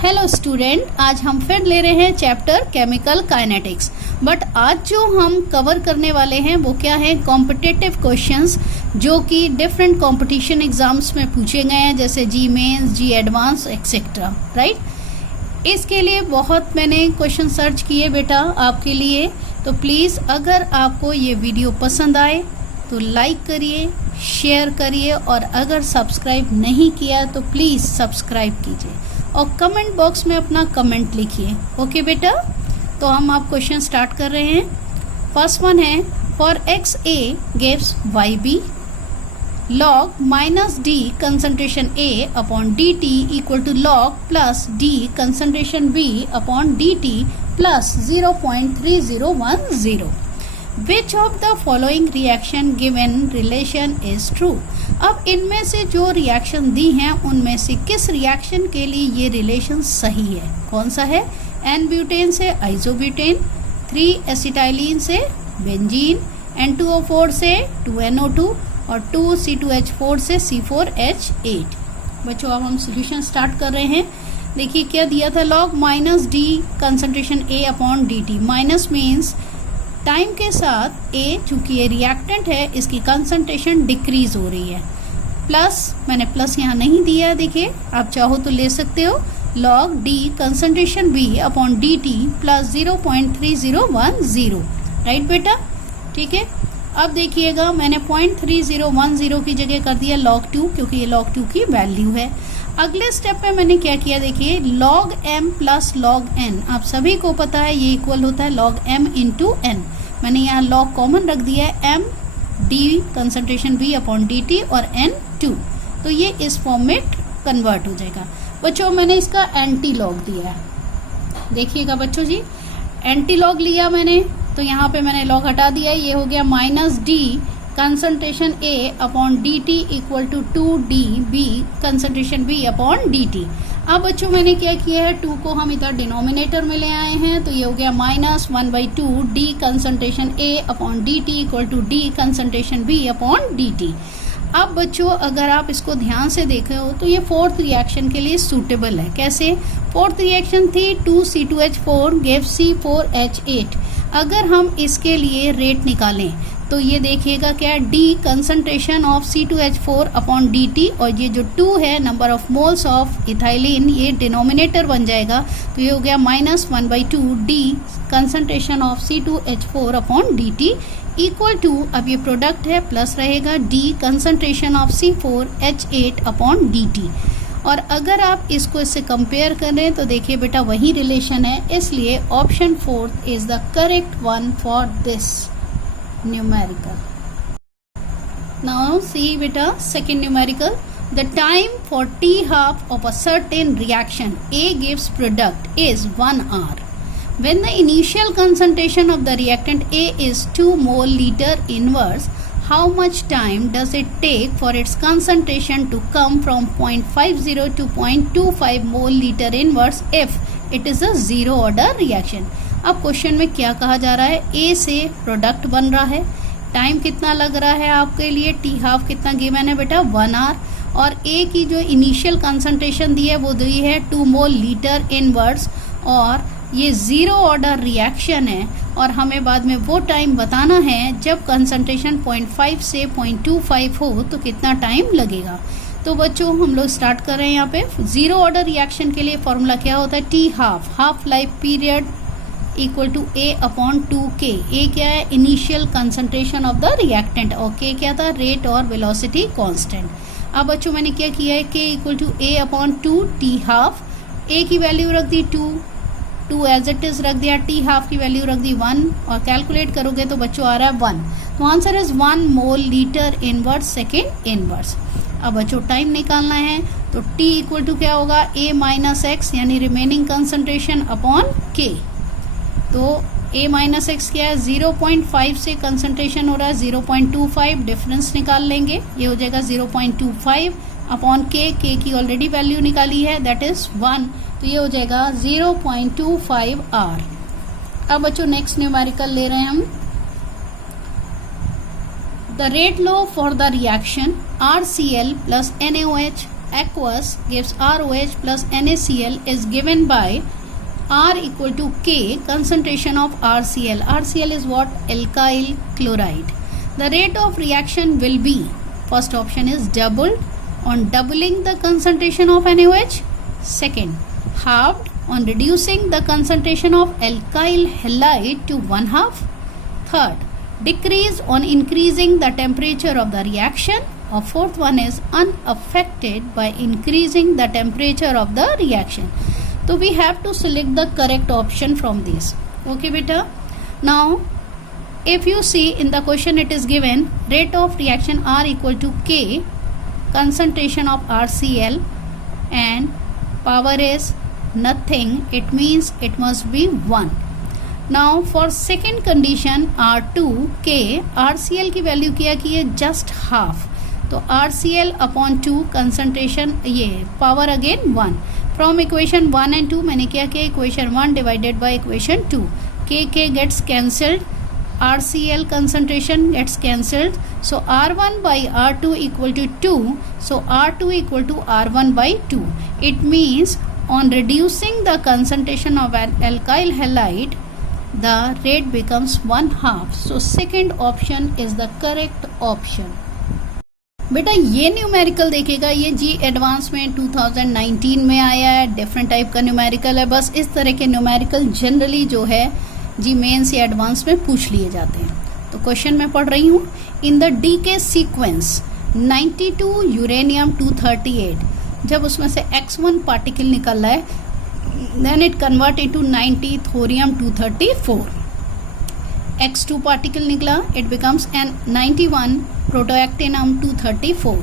Hello student, आज हम फिर ले रहे हैं चैप्टर केमिकल काइनेटिक्स। बट आज जो हम कवर करने वाले हैं वो क्या है, कॉम्पिटिटिव क्वेश्चंस जो कि डिफरेंट कंपटीशन एग्जाम्स में पूछे गए हैं, जैसे जी मेंस, जी एडवांस एक्सेट्रा, राइट। इसके लिए बहुत मैंने क्वेश्चन सर्च किए बेटा आपके लिए। तो प्लीज़ अगर आपको ये वीडियो पसंद आए तो लाइक करिए, शेयर करिए, और अगर सब्सक्राइब नहीं किया तो प्लीज़ सब्सक्राइब कीजिए और कमेंट बॉक्स में अपना कमेंट लिखिए। ओके बेटा, तो हम आप क्वेश्चन स्टार्ट कर रहे हैं। फर्स्ट वन है, for X A gives Y B log minus D concentration A upon D T equal to log plus D concentration B upon D T plus 0.3010। Which of the following reaction given relation is true? अब इनमें से जो reaction दी हैं उनमें से किस reaction के लिए ये रिलेशन सही है? कौन सा है? एन ब्यूटेन से आइसोब्यूटेन, 3 एसिटाइलिन से बेंजीन, N2O4 से 2NO2 और 2C2H4 से C4H8। बच्चों अब हम सोल्यूशन स्टार्ट कर रहे हैं। देखिए क्या दिया था, log minus D concentration A upon D T. Minus means time के साथ A, चूंकि ये रिएक्टेंट है, इसकी कंसंट्रेशन डिक्रीज हो रही है। प्लस, मैंने प्लस यहाँ नहीं दिया, देखिए आप चाहो तो ले सकते हो, log D concentration B upon D T plus 0.3010। Right बेटा, ठीक है। अब देखिएगा मैंने 0.3010 की जगह कर दिया log 2, क्योंकि ये log 2 की वैल्यू है। अगले स्टेप में मैंने क्या किया, देखिए log m plus log n, आप सभी को पता है ये इक्वल होता है log m इंटू n। मैंने यहाँ log कॉमन रख दिया है, m d concentration b upon D T और n 2, तो ये इस फॉर्म में कन्वर्ट हो जाएगा। बच्चों मैंने इसका एंटी लॉग दिया है, देखिएगा बच्चों जी, एंटी लॉग लिया मैंने, तो यहाँ पे मैंने लॉग हटा दिया, ये हो गया minus D concentration A upon D T equal to 2D B concentration B upon D T. अब बच्चों मैंने क्या किया है, 2 को हम इधर डिनोमिनेटर में ले आए हैं, तो ये हो गया minus 1/2 D concentration A upon D T equal to D concentration B upon D T. अब बच्चों अगर आप इसको ध्यान से देखे हो तो ये फोर्थ रिएक्शन के लिए सूटेबल है। कैसे? फोर्थ रिएक्शन थी 2C2H4 गिव C4H8। अगर हम इसके लिए रेट निकालें तो ये देखिएगा क्या, D concentration of C2H4 upon D T, और ये जो 2 है number of moles of ethylene, ये डिनोमिनेटर बन जाएगा, तो ये हो गया minus 1/2 D concentration of C2H4 upon D T equal to, अब ये प्रोडक्ट है प्लस रहेगा, D concentration of C4H8 upon D T. और अगर आप इसको इससे कंपेयर करें तो देखिए बेटा वही रिलेशन है, इसलिए option 4 is the correct one for this numerical. Now see beta second numerical. The time for T half of a certain reaction A gives product is 1 hour. When the initial concentration of the reactant A is 2 mole liter inverse, how much time does it take for its concentration to come from 0.50 to 0.25 mole liter inverse if it is a zero order reaction? अब question में क्या कहा जा रहा है, ए से product बन रहा है, टाइम कितना लग रहा है आपके लिए, टी हाफ कितना गिवन है बेटा 1 आवर, और ए की जो इनिशियल कंसंट्रेशन दी है वो दी है 2 मोल लीटर इनवर्स, और ये जीरो ऑर्डर रिएक्शन है, और हमें बाद में वो टाइम बताना है जब कंसंट्रेशन 0.5 से 0.25 हो तो कितना टाइम लगेगा। तो बच्चों हम लोग स्टार्ट कर रहे हैं यहाँ पे। जीरो ऑर्डर रिएक्शन के लिए फॉर्मूला क्या होता है, T half life period equal to A upon 2K। A क्या है, initial concentration of the reactant, और K क्या था, रेट और वेलोसिटी कांस्टेंट। अब बच्चों मैंने क्या किया है, K equal to A upon 2 T half, A की वैल्यू रख दी 2 एज इट इज रख दिया, टी हाफ की वैल्यू रख दी 1, और कैलकुलेट करोगे तो बच्चों आ रहा है 1, तो answer is 1 mole litre inverse second inverse. अब बच्चों टाइम निकालना है, तो T इक्वल टू क्या होगा, A माइनस एक्स यानी रिमेनिंग कंसंट्रेशन अपॉन K। तो A माइनस एक्स क्या है, 0.5 से कंसंट्रेशन हो रहा है 0.25, डिफरेंस निकाल लेंगे, ये हो जाएगा 0.25 अपॉन K की ऑलरेडी वैल्यू निकाली है, दैट इज 1, तो ये हो जाएगा 0.25 आवर। अब बच्चों नेक्स्ट न्यूमेरिकल ले रहे हैं हम, the rate law for the reaction RCl plus NaOH aqueous gives ROH plus NaCl is given by R equal to K concentration of RCl. RCl is what? Alkyl chloride. The rate of reaction will be, first option is doubled on doubling the concentration of NaOH. Second, halved on reducing the concentration of alkyl halide to 1/2. Third, decrease on increasing the temperature of the reaction. Or fourth one is unaffected by increasing the temperature of the reaction. So we have to select the correct option from these. Okay beta. Now if you see in the question, it is given rate of reaction R equal to K concentration of RCl and power is nothing, it means it must be 1. Now for second condition R2 K, RCl की value क्या की है? Just half. तो RCl अपॉन 2 कंसंट्रेशन, ये power again 1. From equation 1 and 2 मैंने क्या किया? Equation 1 divided by equation 2. K gets cancelled, RCl concentration gets cancelled, so R1 by R2 equal to 2, so R2 equal to R1 by 2. It means on reducing the concentration of an alkyl halide, the rate becomes 1/2. So second option is the correct option. बेटा ये numerical देखेगा, ये जी advance में 2019 में आया है, different type का numerical है. बस इस तरह के न्यूमेरिकल जनरली जो है जी मेंस या एडवांस में पूछ लिए जाते हैं. तो क्वेश्चन मैं पढ़ रही हूँ. In the decay sequence 92 uranium 238, जब उसमें से X1 पार्टिकल निकल रहा है, then it convert into 90 thorium 234. X2 particle निकला, it becomes an 91 protactinium 234.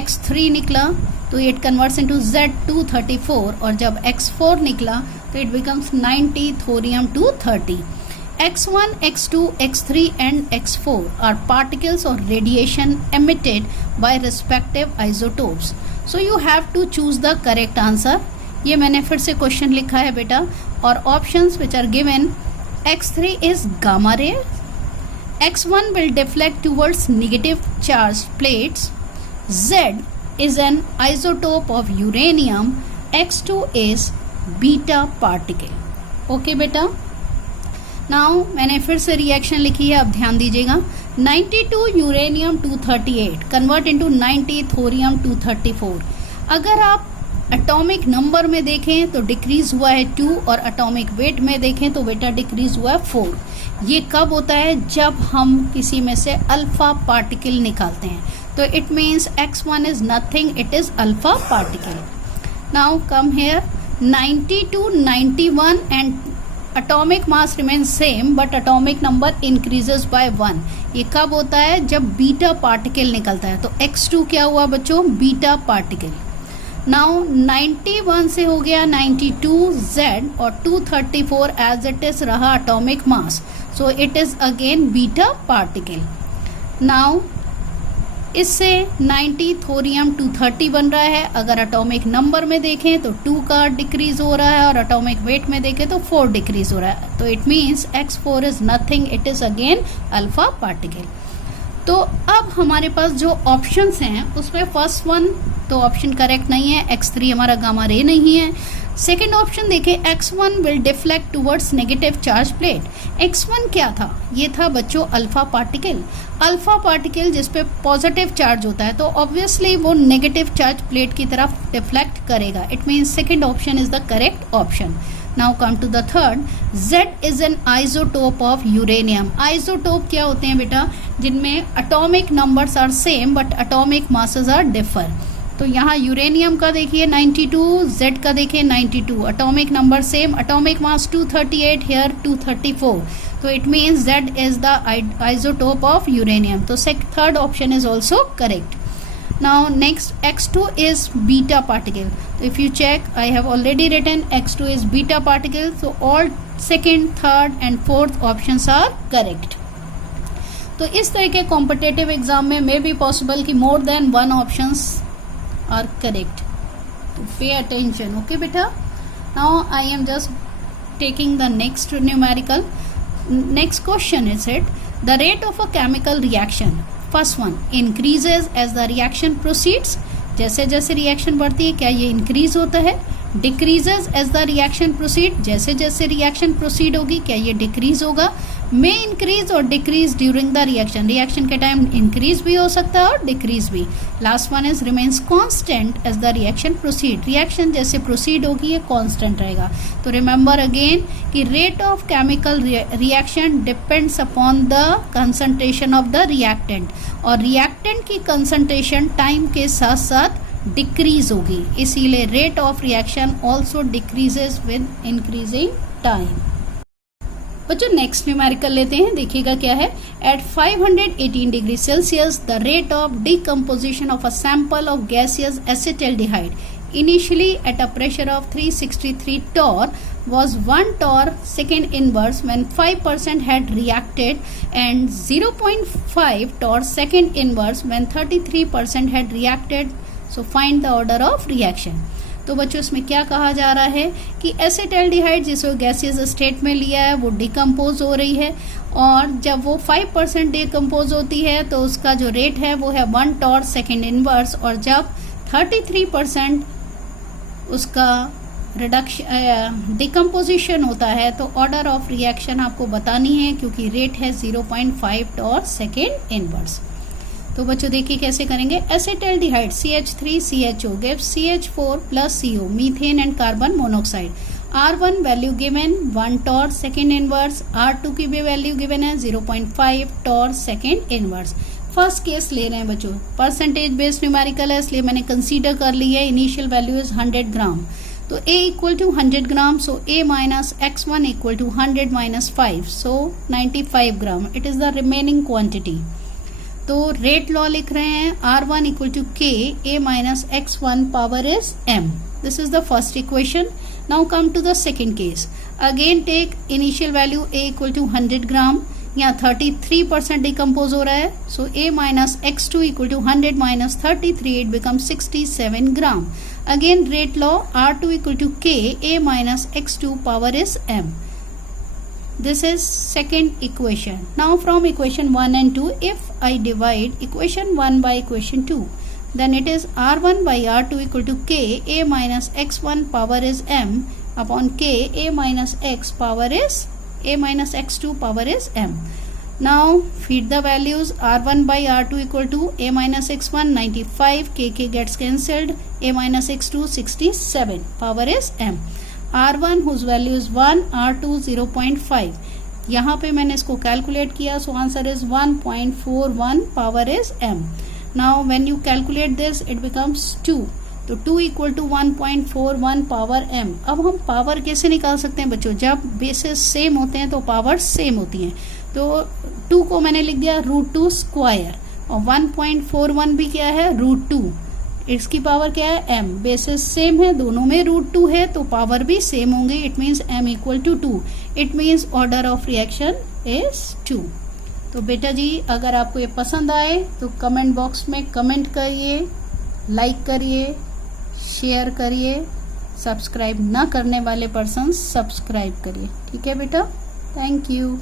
X3 निकला तो इट कन्वर्ट्स इनटू Z234, और जब X4 निकला तो it becomes 90 thorium 230. X1, X2, X3 and X4 are particles or radiation emitted by respective isotopes. So you have to choose the correct answer. ये मैंने फिर से क्वेश्चन लिखा है बेटा, और options which are given, X3 is gamma ray, X1 will deflect towards negative charged plates, Z is an isotope of uranium, X2 is beta particle. Okay बेटा. Now मैंने फिर से रिएक्शन लिखी है, अब ध्यान दीजिएगा. 92 यूरेनियम 238 कन्वर्ट इनटू 90 थोरियम 234. अगर आप एटॉमिक नंबर में देखें तो डिक्रीज हुआ है 2, और एटॉमिक वेट में देखें तो बेटा डिक्रीज हुआ है 4. ये कब होता है? जब हम किसी में से अल्फा पार्टिकल निकालते हैं. तो it means X1 is nothing, it is alpha particle. Now come here. 90 to 91 and atomic mass remains same but atomic number increases by 1. ये कब होता है? जब बीटा पार्टिकल निकलता है. तो X2 क्या हुआ बच्चों? Beta particle. नाउ 91 से हो गया 92 Z, और 234 एज इट इज रहा atomic mass, so it is again beta particle. Now इससे 90 थोरियम 230 बन रहा है. अगर एटॉमिक नंबर में देखें तो 2 का डिक्रीज हो रहा है, और एटॉमिक वेट में देखें तो 4 डिक्रीज हो रहा है. तो it means X4 is nothing, it is again alpha particle. तो अब हमारे पास जो ऑप्शंस हैं उसमें फर्स्ट वन तो ऑप्शन करेक्ट नहीं है, X3 हमारा गामा रे नहीं है. सेकेंड ऑप्शन देखें, X1 will deflect towards negative charge plate. X1 क्या था? ये था बच्चों अल्फा पार्टिकल. अल्फा पार्टिकल जिस पे पॉजिटिव चार्ज होता है तो ऑब्वियसली वो नेगेटिव चार्ज प्लेट की तरफ डिफ्लेक्ट करेगा. It means second option is the correct option. Now come to the third. Z is an isotope of uranium. Isotope क्या होते हैं बेटा? जिनमें atomic numbers are same but atomic masses are differ. तो यहाँ यूरेनियम का देखिए 92, Z का देखिए 92, atomic number same, atomic mass 238, here 234. तो it means Z is the isotope of uranium. तो third option is also correct. Now next, X2 is beta particle. So if you check, I have already written X2 is beta particle. So all second, third and fourth options are correct. तो इस तरह के competitive exam में मे be possible कि more than one options are correct. तो pay attention. Okay बेटा. Now I am just taking the next numerical. Next question is it the rate of a chemical reaction. First one, increases as the reaction proceeds. जैसे जैसे reaction बढ़ती है क्या ये increase होता है? Decreases as the reaction proceed, जैसे जैसे रिएक्शन प्रोसीड होगी क्या ये डिक्रीज होगा? मे इंक्रीज और डिक्रीज ड्यूरिंग द रिएक्शन के टाइम इंक्रीज भी हो सकता है और डिक्रीज भी। Last one is remains constant as the reaction proceed, reaction जैसे प्रोसीड होगी ये कांस्टेंट रहेगा। तो रिमेंबर अगेन कि rate of chemical reaction depends upon the concentration of the reactant, और रिएक्टेंट की कंसंट्रेशन टाइम के साथ साथ डिक्रीज होगी, इसीलिए rate of reaction also decreases with increasing time. बच्चों नेक्स्ट न्यूमेरिकल लेते हैं, देखिएगा क्या है। At 518 degree Celsius the rate of decomposition of a sample of gaseous acetaldehyde initially at a pressure of 363 torr was 1 torr second inverse when 5% had reacted and 0.5 torr second inverse when 33% had reacted. So find the order of reaction. तो बच्चों इसमें क्या कहा जा रहा है कि acetaldehyde जिसको गैसियस स्टेट में लिया है वो डिकम्पोज हो रही है, और जब वो 5% डिकम्पोज होती है तो उसका जो रेट है वो है 1 torr second inverse, और जब 33% उसका रिडक्शन डिकम्पोजिशन होता है तो ऑर्डर ऑफ रिएक्शन आपको बतानी है, क्योंकि रेट है 0.5 torr second inverse। तो बच्चों देखिए कैसे करेंगे। Acetaldehyde CH3CHO gives CH4 plus CO methane and carbon monoxide. R1 value given 1 torr second inverse, R2 की भी वैल्यू गिवन है 0.5 torr second inverse। First case ले रहे हैं बच्चों, परसेंटेज बेस्ड न्यूमेरिकल है इसलिए मैंने कंसीडर कर ली है। इनिशियल वैल्यू इज 100 ग्राम, तो A equal to 100 gram, so A minus x1 equal to 100 minus 5, so 95 gram it is the remaining quantity. तो रेट लॉ लिख रहे हैं R1 equal to K A minus x1 power is M। This is the first equation. Now come to the second case, again take initial value A equal to 100 gram, यहाँ 33% decompose हो रहा है, so A minus x2 equal to 100 minus 33 it become 67 gram. Again rate law R2 equal to K A minus x2 power is M। This is second equation. Now from equation 1 and 2, if I divide equation 1 by equation 2, then it is R1 by R2 equal to K A minus x1 power is M upon K A minus x power is A minus x2 power is M. Now feed the values. R1 by R2 equal to A minus x1 95, K gets cancelled, A minus x2 67, power is M. R1 whose value is 1, R2 0.5, यहाँ पे मैंने इसको calculate किया, so answer is 1.41 power is M। Now when you calculate this it becomes 2, तो 2 equal to 1.41 power M। अब हम power कैसे निकाल सकते हैं बच्चों, जब बेसिस सेम होते हैं तो पावर सेम होती हैं, तो 2 को मैंने लिख दिया √2 स्क्वायर, और 1.41 भी क्या है √2, इसकी पावर क्या है M, बेसिस सेम है दोनों में √2 है तो पावर भी सेम होंगे, it means M equal to 2, it means order of reaction is 2। तो बेटा जी अगर आपको ये पसंद आए तो कमेंट बॉक्स में कमेंट करिए, लाइक करिए, शेयर करिए, सब्सक्राइब ना करने वाले पर्सन सब्सक्राइब करिए, ठीक है बेटा, थैंक यू।